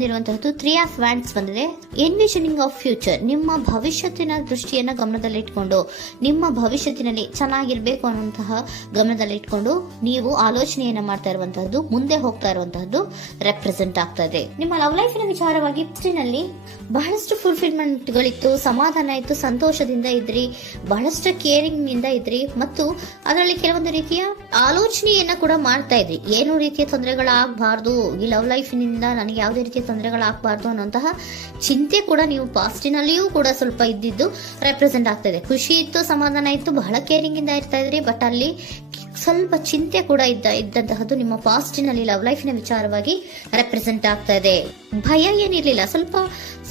ಬಂದಿರುವಂತಹದ್ದು 3 of wands ಬಂದಿದೆ. ಎನ್ವಿಷನಿಂಗ್ of future, ನಿಮ್ಮ ಭವಿಷ್ಯತ್ತಿನ ದೃಷ್ಟಿಯನ್ನ ಗಮನದಲ್ಲಿಟ್ಕೊಂಡು, ನಿಮ್ಮ ಭವಿಷ್ಯತ್ತಿನಲ್ಲಿ ಚೆನ್ನಾಗಿರ್ಬೇಕು ಅನ್ನುವಂತಹ ಗಮನದಲ್ಲಿಟ್ಕೊಂಡು ನೀವು ಆಲೋಚನೆಯನ್ನ ಮಾಡ್ತಾ ಇರುವಂತಹದ್ದು, ಮುಂದೆ ಹೋಗ್ತಾ ಇರುವಂತಹದ್ದು ರೆಪ್ರೆಸೆಂಟ್ ಆಗ್ತಾ ಇದೆ. ನಿಮ್ಮ ಲವ್ ಲೈಫಿನ ವಿಚಾರವಾಗಿ ನಲ್ಲಿ ಬಹಳಷ್ಟು ಫುಲ್ಫಿಲ್ಮೆಂಟ್ ಗಳಿತ್ತು, ಸಮಾಧಾನ ಇತ್ತು, ಸಂತೋಷದಿಂದ ಇದ್ರಿ, ಬಹಳಷ್ಟು ಕೇರಿಂಗ್ ನಿಂದ ಇದ್ರಿ ಮತ್ತು ಅದರಲ್ಲಿ ಕೆಲವೊಂದು ರೀತಿಯ ಆಲೋಚನೆಯನ್ನ ಕೂಡ ಮಾಡ್ತಾ ಇದ್ರಿ. ಏನು ರೀತಿಯ ತೊಂದರೆಗಳಾಗಬಾರ್ದು, ಈ ಲವ್ ಲೈಫಿನಿಂದ ನನಗೆ ಯಾವುದೇ ರೀತಿಯ ತೊಂದರೆಗಳಾಗಬಾರ್ದು ಅನ್ನುವಂತಹ ಚಿಂತೆ ಕೂಡ ನೀವು ಪಾಸ್ಟಿನಲ್ಲಿಯೂ ಕೂಡ ಸ್ವಲ್ಪ ಇದ್ದಿದ್ದು ರೆಪ್ರೆಸೆಂಟ್ ಆಗ್ತಾ ಇದೆ. ಖುಷಿ ಇತ್ತು, ಸಮಾಧಾನ ಇತ್ತು, ಬಹಳ ಕೇರಿಂಗ್ ಇಂದ ಇರ್ತಾ ಇದ್ರಿ, ಬಟ್ ಅಲ್ಲಿ ಸ್ವಲ್ಪ ಚಿಂತೆ ಕೂಡ ಇದ್ದಂತಹದ್ದು ನಿಮ್ಮ ಪಾಸ್ಟಿನಲ್ಲಿ ಲವ್ ಲೈಫಿನ ವಿಚಾರವಾಗಿ ರೆಪ್ರೆಸೆಂಟ್ ಆಗ್ತಾ ಇದೆ. ಭಯ ಏನಿರ್ಲಿಲ್ಲ,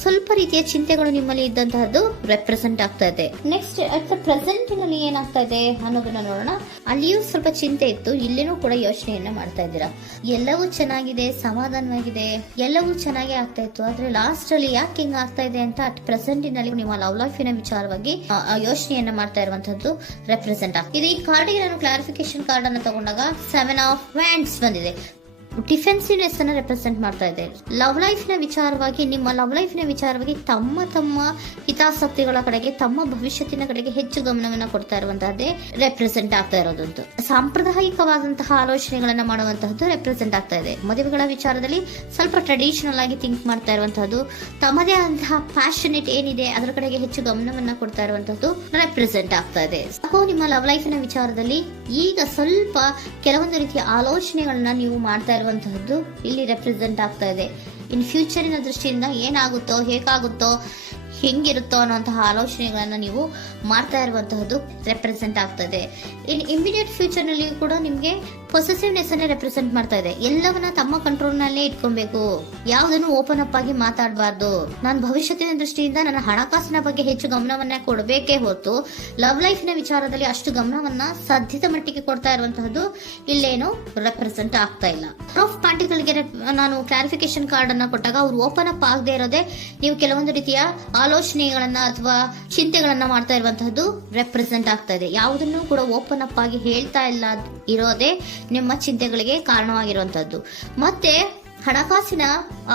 ಸ್ವಲ್ಪ ರೀತಿಯ ಚಿಂತೆಗಳು ನಿಮ್ಮಲ್ಲಿ ಇದ್ದಂತಹದ್ದು ರೆಪ್ರೆಸೆಂಟ್ ಆಗ್ತಾ ಇದೆ. ನೆಕ್ಸ್ಟ್ ಅಟ್ ದ ಪ್ರೆಸೆಂಟ್ ನಲ್ಲಿ ಏನಾಗ್ತಾ ಇದೆ ಅನ್ನೋದನ್ನ ನೋಡೋಣ. ಅಲ್ಲಿಯೂ ಸ್ವಲ್ಪ ಚಿಂತೆ ಇತ್ತು, ಇಲ್ಲಿನೂ ಕೂಡ ಯೋಚನೆಯನ್ನ ಮಾಡ್ತಾ ಇದ್ದೀರಾ. ಎಲ್ಲವೂ ಚೆನ್ನಾಗಿದೆ, ಸಮಾಧಾನವಾಗಿದೆ, ಎಲ್ಲವೂ ಚೆನ್ನಾಗಿ ಆಗ್ತಾ ಇತ್ತು, ಆದ್ರೆ ಲಾಸ್ಟ್ ಅಲ್ಲಿ ಯಾಕೆ ಹಿಂಗ ಆಗ್ತಾ ಇದೆ ಅಂತ ಅಟ್ ಪ್ರೆಸೆಂಟ್ ನಲ್ಲಿ ನಿಮ್ಮ ಲವ್ ಲೈಫಿನ ವಿಚಾರವಾಗಿ ಯೋಚನೆಯನ್ನ ಮಾಡ್ತಾ ಇರುವಂತದ್ದು ರೆಪ್ರೆಸೆಂಟ್ ಆಗ್ತದೆ. ಈ ಕಾರ್ಡಿಗೆ ನಾನು ಕ್ಲಾರಿಫಿಕೇಶನ್ ಕಾರ್ಡ್ ಅನ್ನು ತಗೊಂಡಾಗ 7 ಆಫ್ ವ್ಯಾಂಡ್ಸ್ ಬಂದಿದೆ. ಡಿಫೆನ್ಸಿವ್ನೆಸ್ ಅನ್ನ ರೆಪ್ರೆಸೆಂಟ್ ಮಾಡ್ತಾ ಇದೆ. ಲವ್ ಲೈಫ್ ನ ವಿಚಾರವಾಗಿ, ನಿಮ್ಮ ಲವ್ ಲೈಫ್ ನ ವಿಚಾರವಾಗಿ ತಮ್ಮ ಹಿತಾಸಕ್ತಿಗಳ ಕಡೆಗೆ, ತಮ್ಮ ಭವಿಷ್ಯತ್ತಿನ ಕಡೆಗೆ ಹೆಚ್ಚು ಗಮನವನ್ನ ಕೊಡ್ತಾ ಇರುವಂತಹದ್ದೇ ರೆಪ್ರೆಸೆಂಟ್ ಆಗ್ತಾ ಇರೋದಂತೂ. ಸಾಂಪ್ರದಾಯಿಕವಾದಂತಹ ಆಲೋಚನೆಗಳನ್ನ ಮಾಡುವಂತಹದ್ದು ರೆಪ್ರೆಸೆಂಟ್ ಆಗ್ತಾ ಇದೆ. ಮದುವೆಗಳ ವಿಚಾರದಲ್ಲಿ ಸ್ವಲ್ಪ ಟ್ರೆಡಿಷನಲ್ ಆಗಿ ಥಿಂಕ್ ಮಾಡ್ತಾ ಇರುವಂತಹದ್ದು, ತಮ್ಮದೇ ಆದಂತಹ ಪ್ಯಾಷನೇಟ್ ಏನಿದೆ ಅದರ ಕಡೆಗೆ ಹೆಚ್ಚು ಗಮನವನ್ನ ಕೊಡ್ತಾ ಇರುವಂತಹದ್ದು ರೆಪ್ರೆಸೆಂಟ್ ಆಗ್ತಾ ಇದೆ. ಸೊ ನಿಮ್ಮ ಲವ್ ಲೈಫಿನ ವಿಚಾರದಲ್ಲಿ ಈಗ ಸ್ವಲ್ಪ ಕೆಲವೊಂದು ರೀತಿಯ ಆಲೋಚನೆಗಳನ್ನ ನೀವು ಮಾಡ್ತಾ ಇರುವಂತಹದ್ದು ಇಲ್ಲಿ ರೆಪ್ರೆಸೆಂಟ್ ಆಗ್ತಾ ಇದೆ. ಇನ್ ಫ್ಯೂಚರಿನ ದೃಷ್ಟಿಯಿಂದ ಏನಾಗುತ್ತೋ, ಹೇಗಾಗುತ್ತೋ, ಹೆಂಗಿರುತ್ತೋ ಅನ್ನುವಂತಹ ಆಲೋಚನೆಗಳನ್ನ ನೀವು ಮಾಡ್ತಾ ಇರುವಂತಹದ್ದು ರೆಪ್ರೆಸೆಂಟ್ ಆಗ್ತದೆ. ಇನ್ ಇಮಿಡಿಯೇಟ್ ಫ್ಯೂಚರ್ ನಲ್ಲಿ ಕೂಡ ನಿಮ್ಗೆ ಪೊಸೆಸಿವ್ನೆಸ್ ಅನ್ನ ರೆಪ್ರೆಸೆಂಟ್ ಮಾಡ್ತಾ ಇದೆ. ಎಲ್ಲವನ್ನ ತಮ್ಮ ಕಂಟ್ರೋಲ್ ನಲ್ಲೇ ಇಟ್ಕೊಬೇಕು, ಯಾವುದನ್ನು ಓಪನ್ ಅಪ್ ಆಗಿ ಮಾತಾಡಬಾರ್ದು. ನಾನು ಭವಿಷ್ಯತ್ತಿನ ದೃಷ್ಟಿಯಿಂದ ನನ್ನ ಹಣಕಾಸಿನ ಬಗ್ಗೆ ಹೆಚ್ಚು ಗಮನವನ್ನ ಕೊಡಬೇಕೇ ಹೊರತು ಲವ್ ಲೈಫ್ ನ ವಿಚಾರದಲ್ಲಿ ಅಷ್ಟು ಗಮನವನ್ನ ಸದ್ಯದ ಮಟ್ಟಿಗೆ ಕೊಡ್ತಾ ಇರುವಂತಹದ್ದು ಇಲ್ಲೇನು ರೆಪ್ರೆಸೆಂಟ್ ಆಗ್ತಾ ಇಲ್ಲ. ಆಫ್ ಪಾರ್ಟಿಗಳಿಗೆ ನಾನು ಕ್ಲಾರಿಫಿಕೇಶನ್ ಕಾರ್ಡ್ ಅನ್ನ ಕೊಟ್ಟಾಗ ಅವ್ರು ಓಪನ್ ಅಪ್ ಆಗದೆ ಇರೋದೇ ನೀವು ಕೆಲವೊಂದು ರೀತಿಯ ಆಲೋಚನೆಗಳನ್ನ ಅಥವಾ ಚಿಂತೆಗಳನ್ನ ಮಾಡ್ತಾ ಇರುವಂತಹದ್ದು ರೆಪ್ರೆಸೆಂಟ್ ಆಗ್ತಾ ಇದೆ. ಯಾವುದನ್ನು ಕೂಡ ಓಪನ್ ಅಪ್ ಆಗಿ ಹೇಳ್ತಾ ಇಲ್ಲ ಇರೋದೇ ನಿಮ್ಮ ಚಿಂತೆಗಳಿಗೆ ಕಾರಣವಾಗಿರುವಂತಹದ್ದು. ಮತ್ತೆ ಹಣಕಾಸಿನ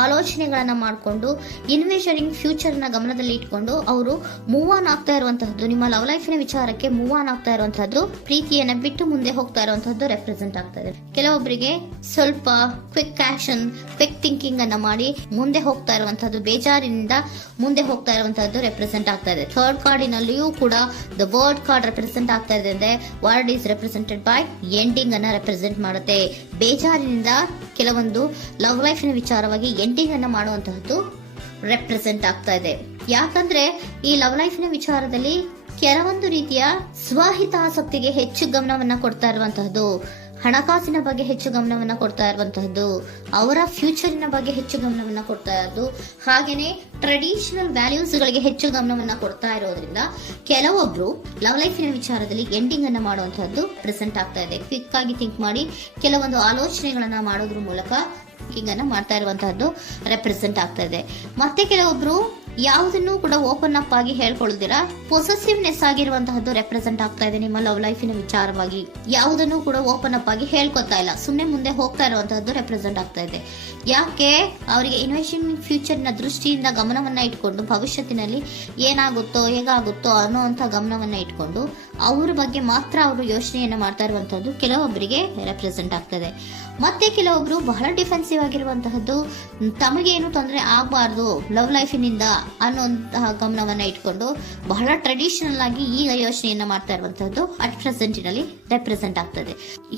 ಆಲೋಚನೆಗಳನ್ನ ಮಾಡಿಕೊಂಡು ಇನ್ವೆಸ್ಟಿಂಗ್ ಫ್ಯೂಚರ್ ನ ಗಮನದಲ್ಲಿ ಇಟ್ಕೊಂಡು ಅವರು ಮೂವ್ ಆನ್ ಆಗ್ತಾ ಇರುವಂತಹದ್ದು, ನಿಮ್ಮ ಲವ್ ಲೈಫಿನ ವಿಚಾರಕ್ಕೆ ಮೂವ್ ಆನ್ ಆಗ್ತಾ ಇರುವಂತಹದ್ದು, ಪ್ರೀತಿಯನ್ನ ಬಿಟ್ಟು ಮುಂದೆ ಹೋಗ್ತಾ ಇರುವಂತಹದ್ದು ರೆಪ್ರೆಸೆಂಟ್ ಆಗ್ತಾ ಇದೆ. ಕೆಲವೊಬ್ಬರಿಗೆ ಸ್ವಲ್ಪ ಕ್ವಿಕ್ ಆಕ್ಷನ್, ಕ್ವಿಕ್ ಥಿಂಕಿಂಗ್ ಅನ್ನ ಮಾಡಿ ಮುಂದೆ ಹೋಗ್ತಾ ಇರುವಂತಹದ್ದು, ಬೇಜಾರಿನಿಂದ ಮುಂದೆ ಹೋಗ್ತಾ ಇರುವಂತಹದ್ದು ರೆಪ್ರೆಸೆಂಟ್ ಆಗ್ತಾ ಇದೆ. ಥರ್ಡ್ ಕಾರ್ಡಿನಲ್ಲಿಯೂ ಕೂಡ ದ ವರ್ಡ್ ಕಾರ್ಡ್ ರೆಪ್ರೆಸೆಂಟ್ ಆಗ್ತಾ ಇದೆ. ಅಂದ್ರೆ word is represented by ending ಅನ್ನ ರೆಪ್ರೆಸೆಂಟ್ ಮಾಡುತ್ತೆ. ಬೇಜಾರಿನಿಂದ ಕೆಲವೊಂದು ಲವ್ ಲೈಫಿನ ವಿಚಾರವಾಗಿ ಎಂಡಿಂಗ್ ಅನ್ನ ಮಾಡುವಂತಹದ್ದು ರೆಪ್ರೆಸೆಂಟ್ ಆಗ್ತಾ ಇದೆ. ಯಾಕಂದ್ರೆ ಈ ಲವ್ ಲೈಫಿನ ವಿಚಾರದಲ್ಲಿ ಕೆಲವೊಂದು ರೀತಿಯ ಸ್ವಹಿತಾಸಕ್ತಿಗೆ ಹೆಚ್ಚು ಗಮನವನ್ನ ಕೊಡ್ತಾ ಇರುವಂತಹದ್ದು, ಹಣಕಾಸಿನ ಬಗ್ಗೆ ಹೆಚ್ಚು ಗಮನವನ್ನ ಕೊಡ್ತಾ ಇರುವಂತಹದ್ದು, ಅವರ ಫ್ಯೂಚರಿನ ಬಗ್ಗೆ ಹೆಚ್ಚು ಗಮನವನ್ನ ಕೊಡ್ತಾ ಇರೋದು, ಹಾಗೇನೆ ಟ್ರೆಡಿಷನಲ್ ವ್ಯಾಲ್ಯೂಸ್ ಗಳಿಗೆ ಹೆಚ್ಚು ಗಮನವನ್ನ ಕೊಡ್ತಾ ಇರೋದ್ರಿಂದ ಕೆಲವೊಬ್ರು ಲವ್ ಲೈಫಿನ ವಿಚಾರದಲ್ಲಿ ಎಂಡಿಂಗ್ ಅನ್ನ ಮಾಡುವಂತಹದ್ದು ಪ್ರೆಸೆಂಟ್ ಆಗ್ತಾ ಇದೆ. ಕ್ವಿಕ್ ಆಗಿ ಥಿಂಕ್ ಮಾಡಿ ಕೆಲವೊಂದು ಆಲೋಚನೆಗಳನ್ನ ಮಾಡೋದ್ರ ಮೂಲಕ ಅನ್ನ ಮಾಡ್ತಾ ಇರುವಂತಹದ್ದು ರೆಪ್ರೆಸೆಂಟ್ ಆಗ್ತಾ ಇದೆ. ಮತ್ತೆ ಕೆಲವೊಬ್ರು ಯಾವುದನ್ನು ಕೂಡ ಓಪನ್ ಅಪ್ ಆಗಿ ಹೇಳ್ಕೊಳ್ದಿರಾ ಪೊಸೆಸಿವ್ನೆಸ್ ಆಗಿರುವಂತಹದ್ದು ರೆಪ್ರೆಸೆಂಟ್ ಆಗ್ತಾ ಇದೆ. ನಿಮ್ಮ ಲವ್ ಲೈಫಿನ ವಿಚಾರವಾಗಿ ಯಾವುದನ್ನು ಕೂಡ ಓಪನ್ ಅಪ್ ಆಗಿ ಹೇಳ್ಕೊತಾ ಇಲ್ಲ, ಸುಮ್ಮನೆ ಮುಂದೆ ಹೋಗ್ತಾ ಇರುವಂತಹದ್ದು ರೆಪ್ರೆಸೆಂಟ್ ಆಗ್ತಾ ಇದೆ. ಯಾಕೆ ಅವರಿಗೆ ಇನ್ವೆಸ್ಟಿಂಗ್ ಫ್ಯೂಚರ್ ನ ದೃಷ್ಟಿಯಿಂದ ಗಮನವನ್ನ ಇಟ್ಕೊಂಡು ಭವಿಷ್ಯತ್ತಿನಲ್ಲಿ ಏನಾಗುತ್ತೋ, ಹೇಗಾಗುತ್ತೋ ಅನ್ನೋಂಥ ಗಮನವನ್ನ ಇಟ್ಕೊಂಡು ಅವ್ರ ಬಗ್ಗೆ ಮಾತ್ರ ಅವರು ಯೋಚನೆಯನ್ನ ಮಾಡ್ತಾ ಇರುವಂತಹದ್ದು ಕೆಲವೊಬ್ಬರಿಗೆ ರೆಪ್ರೆಸೆಂಟ್ ಆಗ್ತದೆ. ಮತ್ತೆ ಕೆಲವೊಬ್ರು ಬಹಳ ಡಿಫೆನ್ಸಿವ್ ಆಗಿರುವಂತಹದ್ದು, ತಮಗೇನು ತೊಂದರೆ ಆಗಬಾರ್ದು ಲವ್ ಲೈಫಿನಿಂದ ಅನ್ನುವಂತಹ ಗಮನವನ್ನ ಇಟ್ಕೊಂಡು ಬಹಳ ಟ್ರೆಡಿಷನಲ್ ಆಗಿ ಈಗ ಯೋಚನೆಯನ್ನ ಮಾಡ್ತಾ ಇರುವಂತಹದ್ದು ಅಟ್ ಪ್ರೆಸೆಂಟಿನಲ್ಲಿ ರೆಪ್ರೆಸೆಂಟ್ ಆಗ್ತದೆ.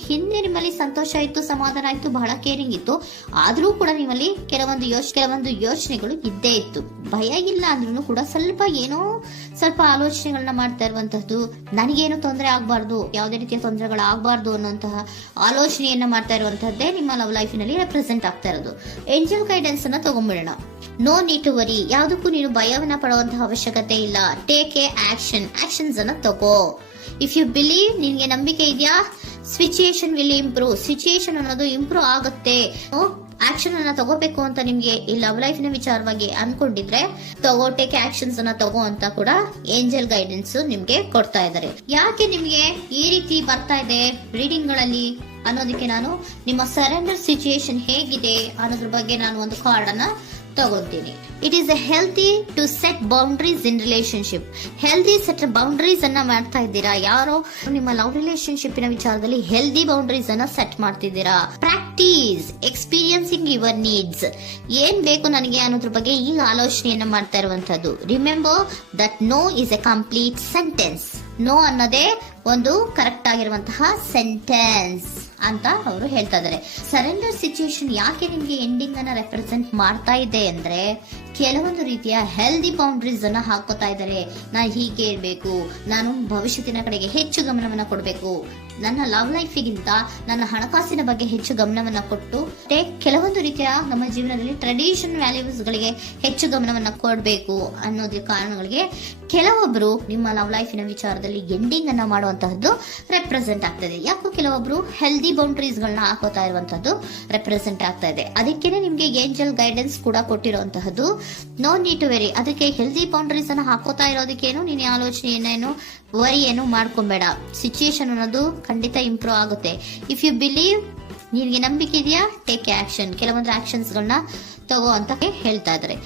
ಹಿಂದೆ ನಿಮ್ಮಲ್ಲಿ ಸಂತೋಷ ಇತ್ತು, ಸಮಾಧಾನ ಇತ್ತು, ಬಹಳ ಕೇರಿಂಗ್ ಇತ್ತು, ಆದ್ರೂ ಕೂಡ ನಿಮ್ಮಲ್ಲಿ ಕೆಲವೊಂದು ಯೋಚನೆಗಳು ಇದ್ದೇ ಇತ್ತು. ಭಯ ಇಲ್ಲ ಅಂದ್ರೂ ಕೂಡ ಸ್ವಲ್ಪ ಆಲೋಚನೆಗಳನ್ನ ಮಾಡ್ತಾ ಇರುವಂತಹದ್ದು, ನನಗೇನು ತೊಂದರೆ ಆಗಬಾರ್ದು, ಯಾವುದೇ ರೀತಿಯ ತೊಂದರೆಗಳಾಗಬಾರ್ದು ಅನ್ನುವಂತಹ ಆಲೋಚನೆಯನ್ನ ಮಾಡ್ತಾ ಇರುವಂತಹದ್ದೇ ನಿಮ್ಮ ಲವ್ ಲೈಫಿನಲ್ಲಿ ರೆಪ್ರೆಸೆಂಟ್ ಆಗ್ತಾ ಇರೋದು. ಏಂಜಲ್ ಗೈಡೆನ್ಸ್ ಅನ್ನ ತಗೊಂಡ್ಬಿಡೋಣ. ನೋ ನೀಡ್ ಟು ವರಿ, ಯಾವುದಕ್ಕೂ ನೀನು ಭಯವನ್ನ ಪಡುವಂತಹ ಅವಶ್ಯಕತೆ ಇಲ್ಲ. ಟೇಕ್ ಎ ಆಕ್ಷನ್ಸ್ ಅನ್ನ ತಗೋ. ಇಫ್ ಯು ಬಿಲೀವ್, ನಿನ್ಗೆ ನಂಬಿಕೆ ಇದೆಯಾ, ಸಿಚುಯೇಷನ್ ವಿಲ್ ಇಂಪ್ರೂವ್, ಸಿಚುಯೇಷನ್ ಅನ್ನೋದು ಇಂಪ್ರೂವ್ ಆಗುತ್ತೆ. ಆಕ್ಷನ್ ಅನ್ನ ತಗೋಬೇಕು ಅಂತ ನಿಮ್ಗೆ ಈ ಲವ್ ಲೈಫ್ ನ ವಿಚಾರವಾಗಿ ಅನ್ಕೊಂಡಿದ್ರೆ ಟೇಕ್ ಆಕ್ಷನ್ಸ್ ಅನ್ನ ತಗೋ ಅಂತ ಕೂಡ ಏಂಜಲ್ ಗೈಡೆನ್ಸ್ ನಿಮ್ಗೆ ಕೊಡ್ತಾ ಇದ್ದಾರೆ. ಯಾಕೆ ನಿಮ್ಗೆ ಈ ರೀತಿ ಬರ್ತಾ ಇದೆ ರೀಡಿಂಗ್ ಗಳಲ್ಲಿ ಅನ್ನೋದಕ್ಕೆ ನಾನು ನಿಮ್ಮ ಸರೆಂಡರ್ ಸಿಚುಯೇಷನ್ ಹೇಗಿದೆ ಅನ್ನೋದ್ರ ಬಗ್ಗೆ ನಾನು ಒಂದು ಕಾರ್ಡ್ ಅನ್ನ ತಗೊಂತೀನಿ. It is a healthy to set boundaries in relationship. Healthy set boundaries ಅನ್ನ ಮಾಡ್ತಾ ಇದ್ದೀರಾ? ಯಾರೋ ನಿಮ್ಮ ಲವ್ ರಿಲೇಶನ್ಶಿಪ್ ವಿಚಾರದಲ್ಲಿ ಹೆಲ್ದಿ ಬೌಂಡ್ರೀಸ್ ಅನ್ನ ಸೆಟ್ ಮಾಡ್ತಿದ್ದೀರಾ? Practice experiencing your needs. ಏನ್ ಬೇಕು ನನಗೆ ಅನ್ನೋದ್ರ ಬಗ್ಗೆ ಈಗ ಆಲೋಚನೆಯನ್ನ ಮಾಡ್ತಾ ಇರುವಂತದ್ದು. Remember that no is a complete sentence. No ಅನ್ನೋದೇ ಒಂದು ಕರೆಕ್ಟ್ ಆಗಿರುವಂತಹ ಸೆಂಟೆನ್ಸ್ ಅಂತ ಅವರು ಹೇಳ್ತಾ ಇದ್ದಾರೆ. ಸರೆಂಡರ್ ಸಿಚುಯೇಷನ್ ಯಾಕೆ ನಿಮ್ಗೆ ಎಂಡಿಂಗ್ ಅನ್ನ ರೆಪ್ರೆಸೆಂಟ್ ಮಾಡ್ತಾ ಇದೆ ಅಂದ್ರೆ, ಕೆಲವೊಂದು ರೀತಿಯ ಹೆಲ್ದಿ ಬೌಂಡ್ರೀಸ್ ಅನ್ನ ಹಾಕೋತಾ ಇದ್ದಾರೆ. ನಾನು ಹೀಗೆ ಇರಬೇಕು, ನಾನು ಭವಿಷ್ಯತ್ತಿನ ಕಡೆಗೆ ಹೆಚ್ಚು ಗಮನವನ್ನ ಕೊಡಬೇಕು, ನನ್ನ ಲವ್ ಲೈಫಿಗಿಂತ ನನ್ನ ಹಣಕಾಸಿನ ಬಗ್ಗೆ ಹೆಚ್ಚು ಗಮನವನ್ನ ಕೊಟ್ಟು ಕೆಲವೊಂದು ರೀತಿಯ ನಮ್ಮ ಜೀವನದಲ್ಲಿ ಟ್ರೆಡಿಷನ್ ವ್ಯಾಲ್ಯೂಸ್ ಗಳಿಗೆ ಹೆಚ್ಚು ಗಮನವನ್ನ ಕೊಡಬೇಕು ಅನ್ನೋದ್ರ ಕಾರಣಗಳಿಗೆ ಕೆಲವೊಬ್ರು ನಿಮ್ಮ ಲವ್ ಲೈಫಿನ ವಿಚಾರದಲ್ಲಿ ಎಂಡಿಂಗ್ ಅನ್ನ ಮಾಡುವಂತಹದ್ದು ರೆಪ್ರೆಸೆಂಟ್ ಆಗ್ತದೆ. ಯಾಕೋ ಕೆಲವೊಬ್ರು ಹೆಲ್ದಿ ಬೌಂಡ್ರೀಸ್ ಗಳನ್ನ ಹಾಕೋತಾ ಇರುವಂತಹದ್ದು ರೆಪ್ರೆಸೆಂಟ್ ಆಗ್ತಾ ಇದೆ. ಅದಕ್ಕೇನೆ ನಿಮ್ಗೆ ಏಂಜಲ್ ಗೈಡೆನ್ಸ್ ಕೂಡ ಕೊಟ್ಟಿರುವಂತಹದ್ದು. No need to worry. ಅದಕ್ಕೆ ಹೆಲ್ದಿ ಬೌಂಡ್ರೀಸ್ ಅನ್ನ ಹಾಕೋತಾ ಇರೋದಕ್ಕೇನು ನೀನ್ ಆಲೋಚನೆ ಏನೇನು ವರಿ ಏನು ಮಾಡ್ಕೊಂಬೇಡ. ಸಿಚುಯೇಷನ್ ಅನ್ನೋದು ಖಂಡಿತ ಇಂಪ್ರೂವ್ ಆಗುತ್ತೆ. ಇಫ್ ಯು ಬಿಲೀವ್, ನಿನ್ಗೆ ನಂಬಿಕೆ ಇದೆಯಾ, ಟೇಕ್ ಆಕ್ಷನ್. ಕೆಲವೊಂದು ಆಕ್ಷನ್ಸ್ ಗಳನ್ನ ತಗೋ ಅಂತ ಹೇಳ್ತಾ ಇದ್ದಾರೆ.